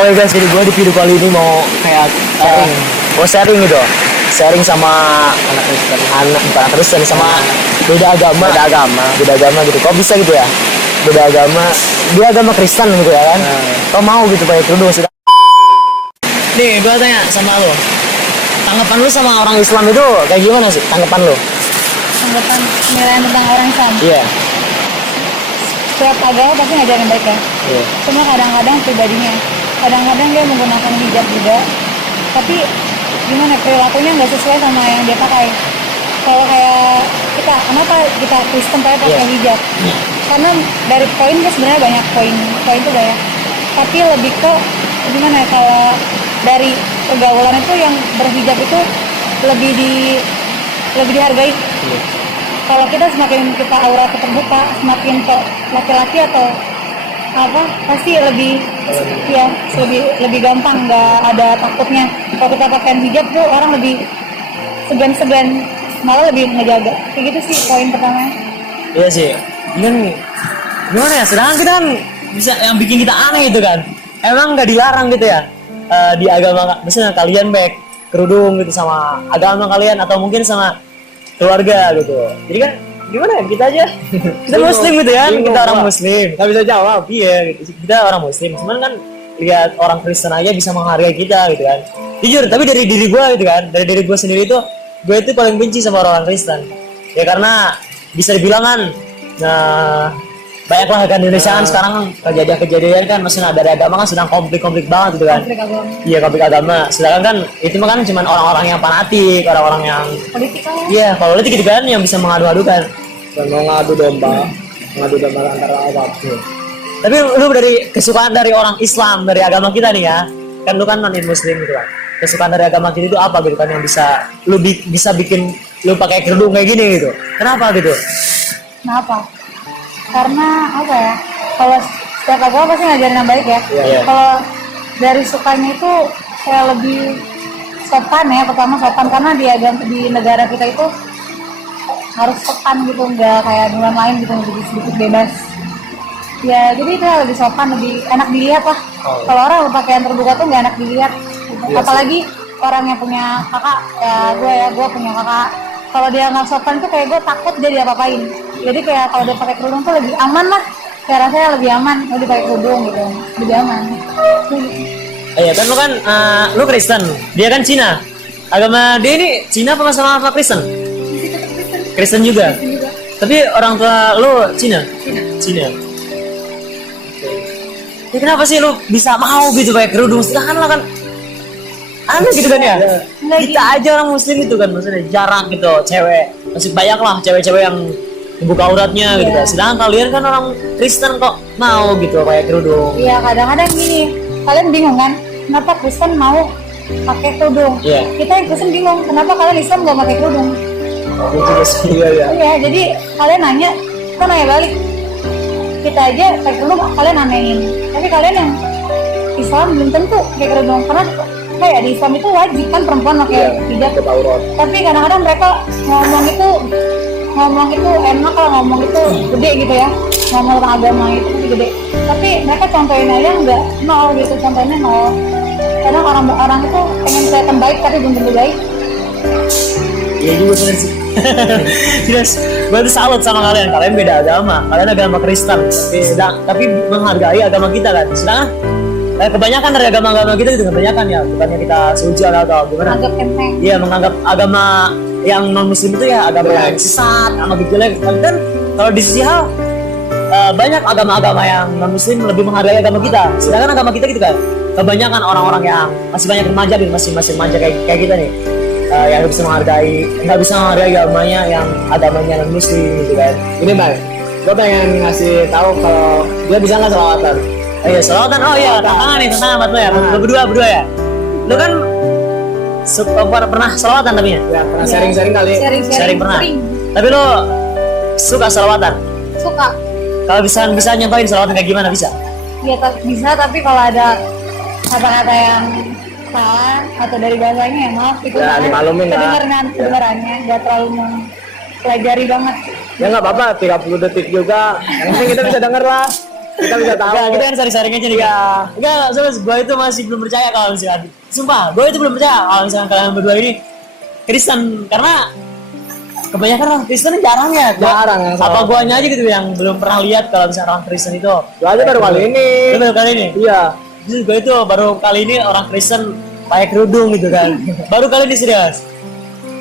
Oke guys, jadi gue di video kali ini mau kayak sharing gitu, sharing sama anak Kristen. bukan anak Kristen, sama beda agama gitu. Kok bisa gitu ya? Beda agama, dia agama Kristen gitu ya kan? Kok mau gitu pakai kerudung? Nih, gue tanya sama lo, tanggapan lu sama orang Islam itu kayak gimana sih? Tanggapan lu? Tanggapan penilaian tentang orang Islam. Iya. Setiap agama pasti ngajarin baik ya. Iya. Cuma kadang-kadang pribadinya, kadang-kadang dia menggunakan hijab juga, tapi gimana perilakunya nggak sesuai sama yang dia pakai. Kalau kayak kita, kenapa kita Kristen pakai hijab? Karena dari poin kan sebenarnya banyak poin itu ya. Tapi lebih ke gimana ya, kalau dari pergaulan itu yang berhijab itu lebih dihargai. Kalau kita semakin kita aura terbuka, semakin ke laki-laki atau apa, pasti lebih gampang, nggak ada takutnya. Kalau kita pakai hijab tuh orang lebih segan-segan, malah lebih ngejaga. Kayak gitu sih poin pertamanya. Iya sih. Gimana ya? Sedangkan kita kan bisa yang bikin kita aneh itu kan. Emang nggak dilarang gitu ya? Di agama, misalnya kalian baik kerudung gitu sama agama kalian atau mungkin sama keluarga gitu. Jadi kan gimana ya, kita aja kita muslim gitu ya, kita orang muslim nggak bisa jawab. Iya gitu. Kita orang muslim, cuman kan lihat orang Kristen aja bisa menghargai kita gitu kan. Jujur, tapi dari diri gue gitu kan, dari diri gue sendiri itu, gue itu paling benci sama orang Kristen ya, karena bisa dibilang kan banyaklah kan Indonesia kan sekarang kejadian kan, maksudnya dari agama kan sedang konflik banget gitu kan. Iya, konflik agama. Sedangkan kan itu mah kan cuma orang-orang yang fanatik, orang-orang yang Politika. Iya, politik gitu kan, yang bisa mengadu-adukan. Dan mau ngadu domba antara agama. Tapi lu dari kesukaan dari orang Islam, dari agama kita nih ya, kan lu kan non muslim gitu kan. Kesukaan dari agama kita itu apa gitu kan, yang bisa lu bisa bikin lu pakai kerudung kayak gini gitu. Kenapa gitu? Kenapa? Karena apa ya, kalau setiap agama pasti ngajarin yang baik ya. Iya. Kalau dari sukanya itu kayak lebih sopan ya, pertama sopan, karena di negara kita itu harus sopan gitu, nggak kayak negara lain gitu, lebih sedikit bebas ya. Jadi itu lebih sopan, lebih enak dilihat lah. Kalau orang berpakaian terbuka tuh nggak enak dilihat gitu. Apalagi orang yang punya kakak ya, gue punya kakak, kalau dia nggak sopan tuh kayak gue takut dia diapa-apain. Jadi kayak kalau dia pakai kerudung tuh lebih aman lah, kayak rasanya lebih aman kalau dia pakai kerudung gitu, lebih aman. Iya kan, lu kan lu Kristen, dia kan Cina. Agama dia ini Cina apa sama Kristen? Kristen juga. Tapi orang tua lu Cina. Ya kenapa sih lu bisa mau gitu pakai kerudung? Sedangkan lah kan aneh gitu kan ya. Kita aja orang muslim itu kan, maksudnya jarang gitu cewek, masih banyak lah cewek-cewek yang membuka auratnya gitu kan. Sedangkan kalian kan orang Kristen kok mau gitu pakai kerudung. Iya, kadang-kadang gini, kalian bingung kan, kenapa Kristen mau pakai kerudung? Iya. Kita yang Kristen bingung, kenapa kalian Islam nggak pakai kerudung? Iya, jadi kalian nanya, kita nanya balik. Kita aja pakai kerudung, kalian nanyain. Tapi kalian yang Islam belum tentu pakai kerudung, karena kayak di Islam itu wajib kan perempuan pakai hijab. Tapi kadang-kadang mereka ngomong itu enak, kalau ngomong itu gede gitu ya, ngomong tentang agama itu gede. Tapi mereka contohin aja nggak nol gitu, contohnya nol. Kadang orang itu pengen kelihatan baik tapi belum tentu baik. Iya juga bener sih. Jelas, gue tuh salut sama kalian beda agama, kalian agama Kristen, tapi menghargai agama kita kan. Sedangkan kebanyakan dari agama-agama kita itu kebanyakan ya, bukannya kita sujan atau gimana? Anggap enteng. Iya, menganggap agama yang non muslim itu ya agama yang sesat, agama jelek. Dan kalau di sisi hal banyak agama-agama yang non muslim lebih menghargai agama kita. Sedangkan agama kita gitu kan, kebanyakan orang-orang yang masih banyak remaja dan masih remaja kayak kita nih, yang nggak bisa menghargai agamanya yang agamanya non muslim gitu kan. Ini Bang, gue pengen ngasih tahu kalau dia bisa nggak selawatan. Iya, selawatan. Oh iya, tantangan buat lo ya. Lo berdua ya. Lo kan pernah selawatan tapi ya? Ya, pernah sharing-sharing kali. Sharing pernah. Tapi lo suka selawatan? Suka. Kalau bisa nyobain selawatan kayak gimana bisa? Iya, bisa, tapi kalau ada kata-kata yang salah atau dari bahasanya ya maaf, itu Ya, dimaklumin lah. kedengarannya nggak terlalu mempelajari banget. Ya nggak apa-apa, 30 detik juga. Yang penting kita bisa denger lah. Kita bisa tahu. Enggak, kita kan sharing-sharing aja nih kan. Enggak, soalnya gue itu masih belum percaya kalau misalkan. Sumpah, gue itu belum percaya kalau misalkan kalian berdua ini Kristen, karena kebanyakan orang Kristen jarang ya. Jarang ya. Apa guanya aja gitu yang belum pernah lihat kalau misalkan orang Kristen itu. Gua aja baru kali ini. Lu baru kali ini. Iya. Justru gue itu baru kali ini orang Kristen pakai kerudung gitu kan. Baru kali ini serius.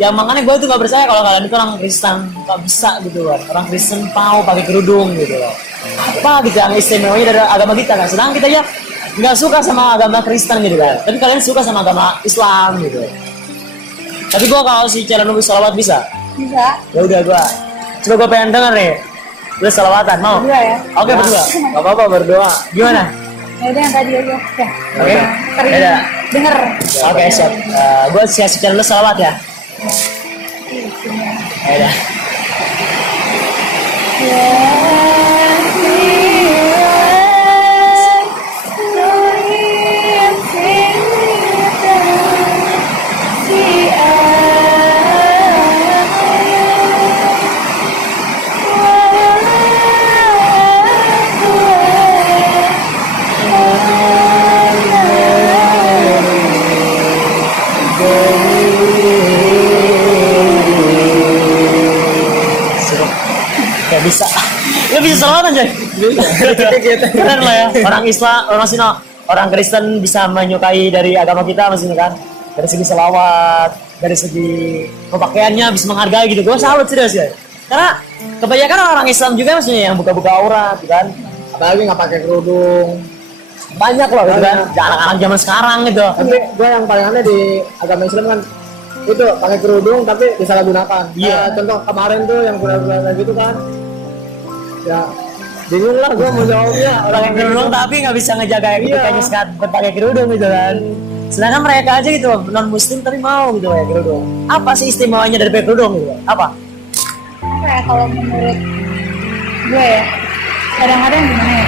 Yang makanya gue tuh gak percaya kalau kalian itu orang Kristen gak bisa gitu kan. Orang Kristen mau pakai kerudung gitu loh. Apa gitu yang istimewanya dari agama kita kan. Sedangkan kita ya nggak suka sama agama Kristen gitu kan. Tapi kalian suka sama agama Islam gitu. Tapi gue kalau si cara nulis salawat bisa. Bisa. Ya udah gue. Coba gue pengen denger nih. Lu salawatan mau? Berdua ya. Oke berdua. Gak apa-apa berdoa. Gimana? Ya udah yang tadi aja. Ya. Oke. Sering Beda. denger. Oke siap. Gue siapin dulu salawat ya. Ya udah. Gak bisa. Lu bisa salawatan Jay? Gitu. Keren lah ya. Orang Islam, orang Sino, orang Kristen bisa menyukai dari agama kita maksudnya kan. Dari segi salawat, dari segi pakaiannya bisa menghargai gitu. Gue salut serius ya. Karena kebanyakan orang Islam juga maksudnya yang buka-buka aurat gitu kan. Apalagi nggak pakai kerudung. Banyak loh gitu kan. Anak-anak zaman sekarang gitu. Tapi gue yang paling aneh di agama Islam kan itu pakai kerudung tapi disalahgunakan. Iya. Contoh kemarin tuh yang pura-pura gitu kan. Ya bingung lah gue mau jawabnya. Pakai kerudung tapi nggak bisa ngejaga Iya. etikanya sekat pakai kerudung gitu kan. Sedangkan mereka aja gitu non muslim tapi mau gitu pakai kerudung. Apa sih istimewanya dari pakai kerudung gitu? Apa? Apa ya kalau menurut gue ya, kadang-kadang gimana ya,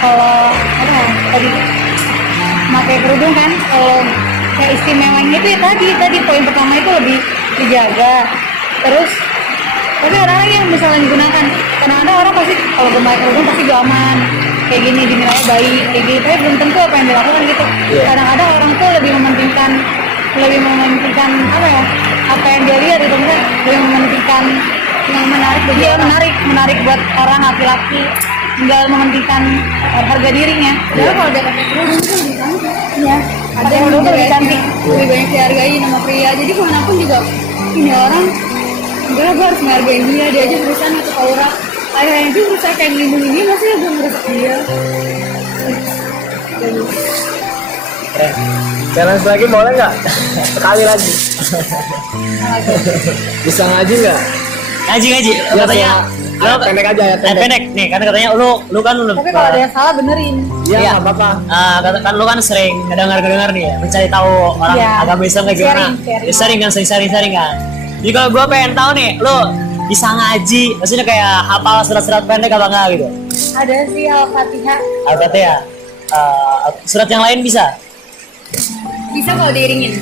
kalau apa ya tadi pakai kerudung kan, kalau kayak istimewanya itu ya tadi poin pertama itu lebih dijaga. Terus tapi orang yang misalnya digunakan, kadang-kadang orang pasti kalau pakai kerudung pasti gak aman, kayak gini dinilai baik kayak gitu, tapi belum tentu apa yang dilakukan gitu. Kadang-kadang orang tuh lebih mementingkan apa ya, apa yang dia lihat itu kan, lebih mementingkan yang menarik bagi dia, menarik buat orang laki-laki, tinggal mementingkan harga dirinya. Padahal kalau dia pakai kerudung itu lebih cantik. Iya, Ada yang kerudung tuh lebih cantik. lebih banyak dihargai sama pria. Jadi kemanapun juga ini orang, enggak lah, gue harus menghargai dia aja berusaha untuk aura. Ayah itu berusaha kayak melindungi dia, masih gue ngerusak dia. Keren. Challenge lagi boleh nggak? Sekali lagi. Bisa ngaji nggak? Ngaji. Lu Ya, katanya ayat pendek aja ya. pendek nih kan katanya lu kan lu Tapi kalau ada yang salah benerin. Iya Iya. nggak apa-apa. kan lu kan sering ngedengar nih ya, mencari tahu orang Iya. agama Islam kayak gimana. Sharing. Ya, sering kan. Jadi kalau gua pengen tahu nih, lu bisa ngaji, maksudnya kayak hafal surat-surat pendek apa enggak gitu? Ada sih Al-Fatihah. Al-Fatihah. Surat yang lain bisa? Bisa kalau diiringin.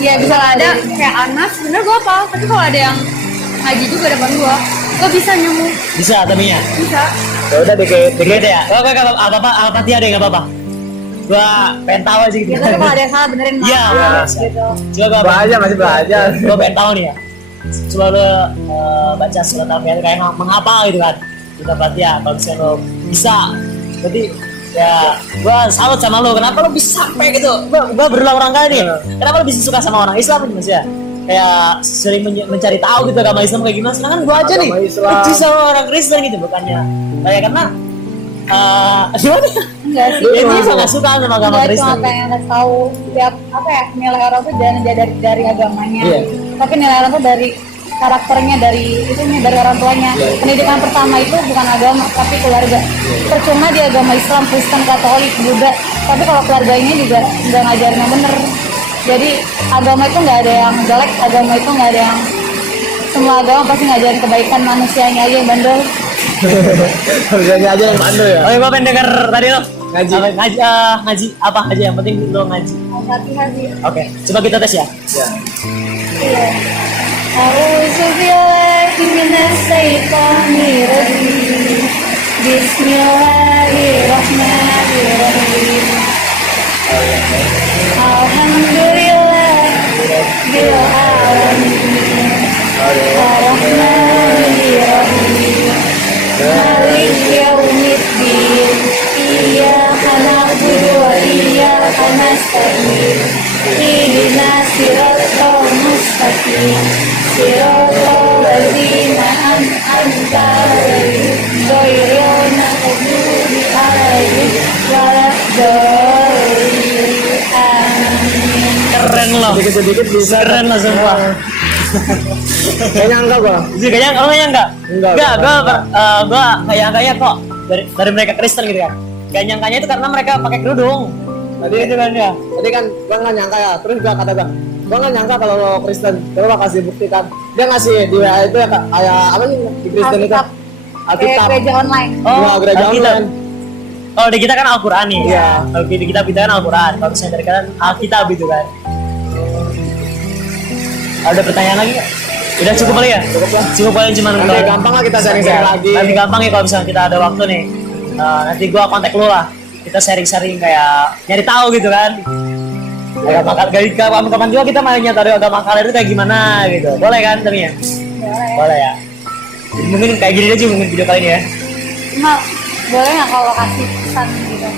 Ya bisa ada kayak Anas, sebenarnya gue apa? Tapi kalau ada yang ngaji juga depan gue bisa nyemu. Bisa tapi ya. Bisa. Ya udah dikit. Dikit ya. Oke, apa-apa Al-Fatihah deh enggak apa-apa. Gua pengen tahu aja gitu. Ya, tapi kalau ada yang salah benerin maaf. Iya. Gitu. Coba gua Belajar masih belajar. Gua pengen tahu nih ya. Coba lu baca surat Al-Fatihah kayak menghafal gitu kan. Kita Fatihah, kalau misalnya lu bisa. Berarti ya gua salut sama lu. Kenapa lu bisa sampai gitu? Gua berulang-ulang kali nih. Kenapa lu bisa suka sama orang Islam gitu Mas ya? Kayak sering mencari tahu gitu agama Islam kayak gimana. Sedangkan gua aja nih Agama Islam. benci sama orang Kristen gitu bukannya. Kayak karena gimana? Enggak sih. Dia bisa nggak suka sama agama Enggak, Kristen. cuma pengen ngasih tahu tiap apa ya, nilai orang tuh jangan dari agamanya. Iya. Tapi nilai orang tuh dari karakternya, dari itunya, dari orang tuanya. Pendidikan pertama itu bukan agama tapi keluarga. Percuma di agama Islam, Kristen, Katolik, Buddha, tapi kalau keluarganya juga nggak ngajarin yang bener. Jadi agama itu nggak ada yang jelek, agama itu nggak ada yang, semua agama pasti ngajarin kebaikan, manusianya aja yang bandel. Harganya aja yang bandel ya. Oh iya, gua pengen denger tadi lo Ngaji. ngaji apa aja yang penting lo ngaji. Al-Fatihah sih. Oke, coba kita tes ya. Ya. Iya. A'udzu billahi minasyaitonir rajim. mustaqim ihdinas siratal mustaqim siratal ladzina an'amta 'alaihim ghairil maghdubi alaihim waladdallin amin. Keren loh. Sedikit-sedikit bisa. Keren loh semua. Gak nyangka gua. Jadi kayaknya kalau nggak enggak? Enggak, Enggak, enggak. gua kayak kok dari mereka Kristen gitu kan. Gak nyangkanya itu karena mereka pakai kerudung. Tadi Itu kan ya. Tadi kan gua nggak nyangka ya. Terus gua kata gua nggak nyangka kalau lo Kristen. Coba kasih bukti kan. Dia ngasih di WA itu ya Kak, kayak apa nih di Kristen itu? Alkitab. Kayak Alkitab. gereja online. Wah, gereja Alkitab. online. Kalau di kita kan Al-Quran nih. Iya. Kalau di kita kan Al-Quran. Kalau misalnya dari kalian Alkitab itu kan. Ada pertanyaan lagi nggak? Udah cukup kali ya? Cukup lah. Cukup paling cuma Nanti gampang lah kita sharing-sharing lagi. Nanti gampang ya kalau misalnya kita ada waktu nih. Nanti gua kontak lu lah. Kita sharing-sharing kayak nyari tahu gitu kan. Agama kapan juga kita mau nyari tahu agama kalian itu kayak gimana gitu. Boleh kan tapi ya? Boleh ya. Mungkin kayak gini aja mungkin video kali ini ya. Cuma boleh nggak kalau kasih pesan gitu?